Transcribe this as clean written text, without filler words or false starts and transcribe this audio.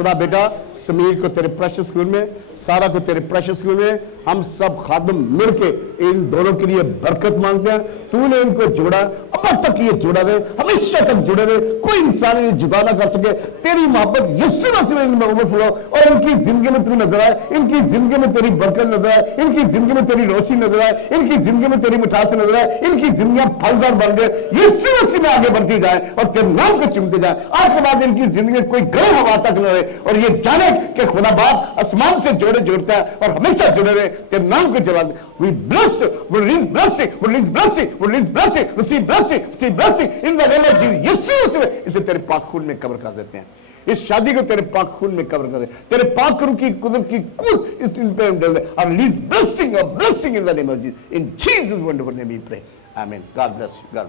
खुदा बेटा समीर को तेरे प्रेशियस स्कूल में, सारा को तेरे प्रेशियस स्कूल में, हम सब खादम मिलके इन दोनों के लिए बरकत मांगते हैं। तूने इनको जोड़ा, अब तक ये जुड़ा रहे, हमेशा तक जुड़े रहे, कोई इंसान ये जुदा ना कर सके। तेरी मोहब्बत यीशु मसीह में इनमें ओवरफ्लो और इनकी जिंदगी में तू नजर आए, इनकी जिंदगी में तेरी बरकत नजर आए, इनकी जिंदगी में तेरी रोशनी नजर आए, इनकी जिंदगी में तेरी मिठास नजर आए, इनकी जिंदगियां फलदार बन गए, यीशु मसीह में आगे बढ़ती जाए और तेरे नाम को चुमते जाए। आज के बाद इनकी जिंदगी में कोई गर्म हवा तक न रहे और ये जाने कि खुदा बाप आसमान से जोड़ता है और हमेशा जुड़े रहे। तेरे नाम को जवाब we bless you, we release blessing, we release blessing, we release blessing, receive blessing, receive blessing in the name of Jesus। यीशु मसीह में इसे तेरे पाक खून में कब्र कर देते हैं, इस शादी को तेरे पाक खून में कब्र कर दे, तेरे पाक रूह की कुदरत की कूद इस पे हम डाल दे और release blessing in the name of Jesus, in Jesus wonderful name we pray, amen. God bless you, God